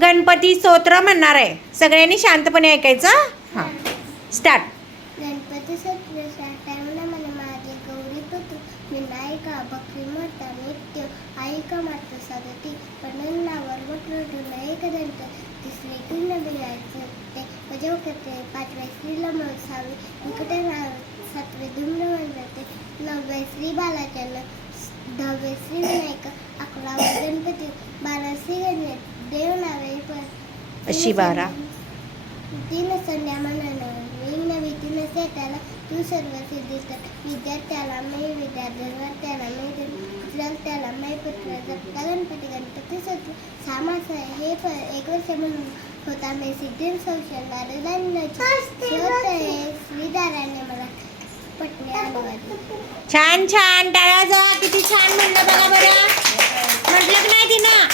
गणपती स्तोत्र म्हणणार आहे. सगळ्यांनी शांतपणे ऐकायचं. हां, स्टार्ट. गणपती सत्र टाइमला मला माझे गौरी पुत्र विनायका बकरी मोठा नित्य आईका मात्र साधती पणनावर वक्र एक दंत तिसरे तीन बियायचे ते वजव करते पाचव्या श्रीला मळसावी निकट सातवे धूम्र म्हणते नववे श्री बालाचरण दहावे श्री विनायक अकरावे गणपती 12 श्री गणेश देव नावे अशी 12 तीन संध्या म्हणून नवी तीन सेटाला तू सर्व सिद्धिस्त विद्यार्थ्याला मै विद्यार्थ्याला मै त्याला मै पुत्र जगता गणपती सत्र सामास हे एक वर्ष म्हणून होता मी सिद्धी संशय श्रीदाराने मला पटणे अनुवाद. छान छान टाळ्या जा. किती छान म्हणलं बघा बरं. म्हटलं की नाही तिनं.